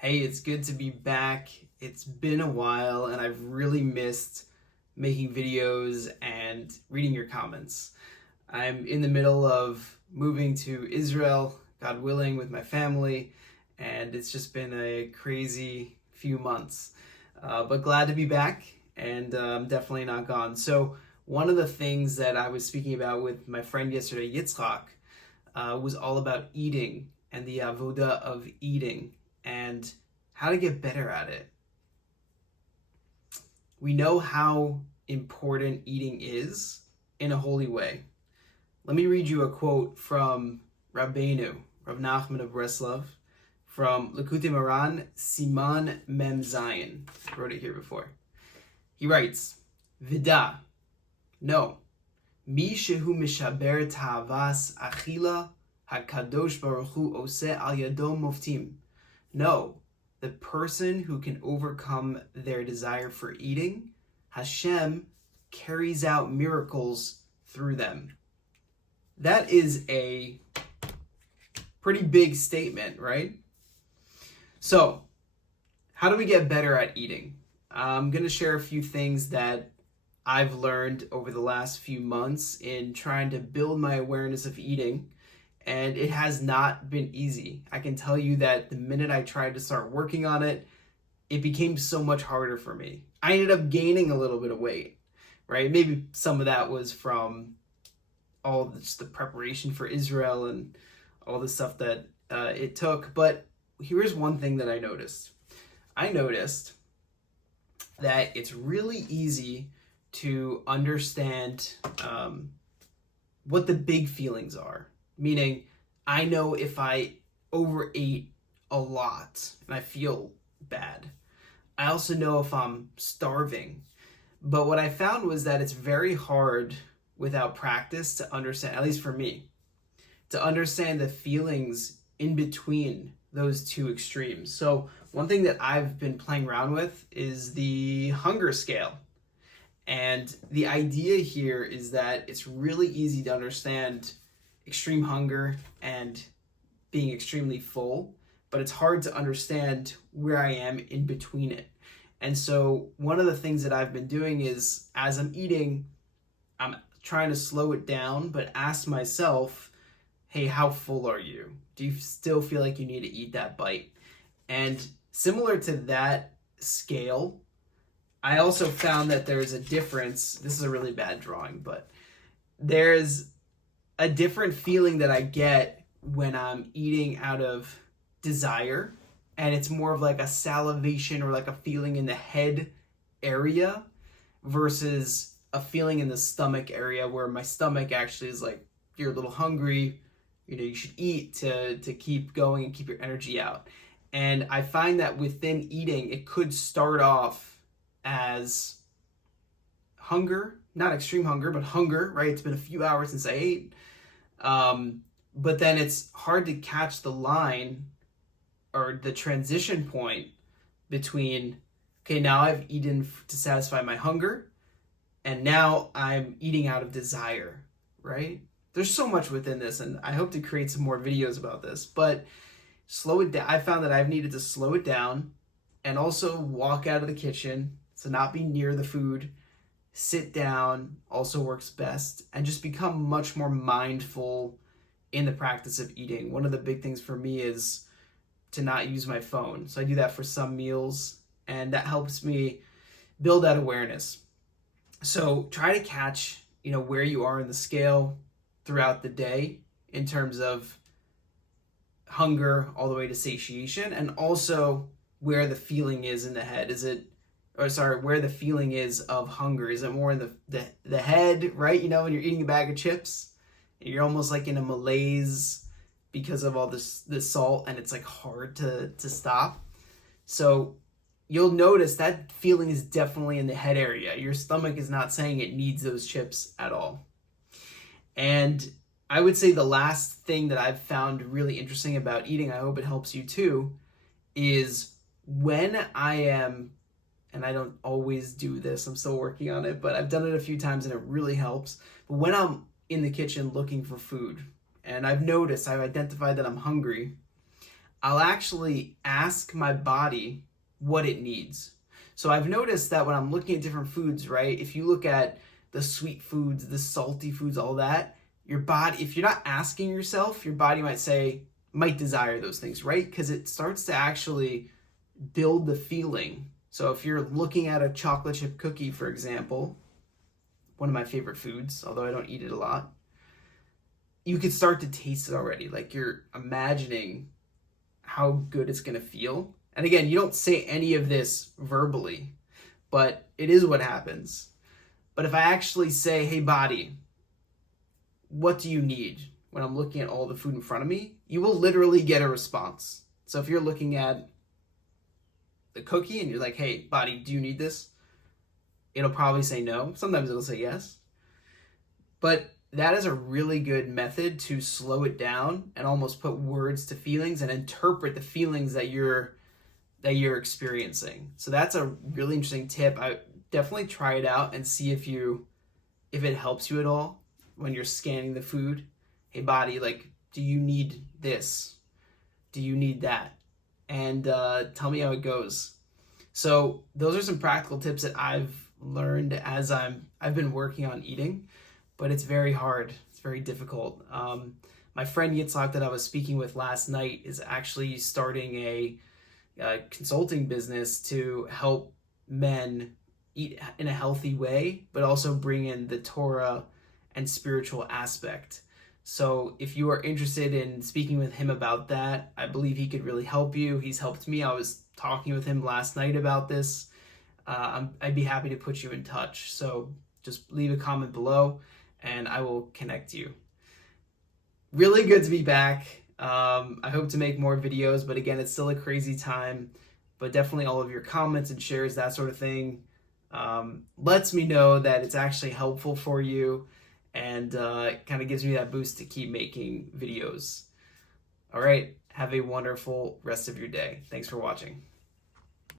Hey, it's good to be back. It's been a while and I've really missed making videos and reading your comments. I'm in the middle of moving to Israel, God willing, with my family, and it's just been a crazy few months. But glad to be back, and I'm definitely not gone. So, one of the things that I was speaking about with my friend yesterday, Yitzhak, was all about eating and the avoda of eating and how to get better at it. We know how important eating is in a holy way. Let me read you a quote from Rabbeinu, Rav Nachman of Breslov, from Likutei Moharan, Siman Mem Zayin. I wrote it here before. He writes, Vida, no, Mi shehu mishaber ta'avas achila hakadosh baruch hu oseh al yado moftim. No, the person who can overcome their desire for eating, Hashem carries out miracles through them. That is a pretty big statement, right? So, how do we get better at eating? I'm going to share a few things that I've learned over the last few months in trying to build my awareness of eating, and it has not been easy. I can tell you that the minute I tried to start working on it, it became so much harder for me. I ended up gaining a little bit of weight, right? Maybe some of that was from all the preparation for Israel and all the stuff that it took. But here's one thing that I noticed. I noticed that it's really easy to understand what the big feelings are. Meaning, I know if I overate a lot and I feel bad. I also know if I'm starving. But what I found was that it's very hard without practice to understand, at least for me, to understand the feelings in between those two extremes. So one thing that I've been playing around with is the hunger scale. And the idea here is that it's really easy to understand extreme hunger and being extremely full, but it's hard to understand where I am in between it. And so one of the things that I've been doing is, as I'm eating, I'm trying to slow it down, but ask myself, hey, how full are you? Do you still feel like you need to eat that bite? And similar to that scale, I also found that there's a difference. This is a really bad drawing, but there's a different feeling that I get when I'm eating out of desire, and it's more of like a salivation or like a feeling in the head area versus a feeling in the stomach area where my stomach actually is like, you're a little hungry, you should eat to keep going and keep your energy out. And I find that within eating, it could start off as hunger, not extreme hunger, but hunger, right? It's been a few hours since I ate. But then it's hard to catch the line or the transition point between, okay, now I've eaten to satisfy my hunger, and now I'm eating out of desire, right? There's so much within this, and I hope to create some more videos about this, but slow it down. I found that I've needed to slow it down and also walk out of the kitchen, so not be near the food, sit down also works best, and just become much more mindful in the practice of eating. One of the big things for me is to not use my phone. So I do that for some meals, and that helps me build that awareness. So try to catch, where you are in the scale throughout the day in terms of hunger all the way to satiation, and also where the feeling is in the head. Where the feeling is of hunger. Is it more in the head, right? When you're eating a bag of chips, and you're almost like in a malaise because of all this salt, and it's like hard to stop. So you'll notice that feeling is definitely in the head area. Your stomach is not saying it needs those chips at all. And I would say the last thing that I've found really interesting about eating, I hope it helps you too, is when I am, and I don't always do this, I'm still working on it, but I've done it a few times and it really helps. But when I'm in the kitchen looking for food, and I've identified that I'm hungry, I'll actually ask my body what it needs. So I've noticed that when I'm looking at different foods, right? If you look at the sweet foods, the salty foods, all that, your body, if you're not asking yourself, your body might desire those things, right? Because it starts to actually build the feeling. So if you're looking at a chocolate chip cookie, for example, one of my favorite foods, although I don't eat it a lot, you could start to taste it already. Like you're imagining how good it's going to feel. And again, you don't say any of this verbally, but it is what happens. But if I actually say, hey, body, what do you need when I'm looking at all the food in front of me? You will literally get a response. So if you're looking at the cookie and you're like, hey, body, do you need this? It'll probably say no. Sometimes it'll say yes. But that is a really good method to slow it down and almost put words to feelings and interpret the feelings that you're experiencing. So that's a really interesting tip. I definitely try it out and see if it helps you at all when you're scanning the food. Hey, body, like, do you need this? Do you need that? And tell me how it goes. So those are some practical tips that I've learned as I've been working on eating, but it's very hard. It's very difficult. My friend Yitzhak that I was speaking with last night is actually starting a consulting business to help men eat in a healthy way, but also bring in the Torah and spiritual aspect. So if you are interested in speaking with him about that, I believe he could really help you. He's helped me. I was talking with him last night about this. I'd be happy to put you in touch. So just leave a comment below and I will connect you. Really good to be back. I hope to make more videos, but again, it's still a crazy time. But definitely all of your comments and shares, that sort of thing, lets me know that it's actually helpful for you and kind of gives me that boost to keep making videos. All right, have a wonderful rest of your day. Thanks for watching.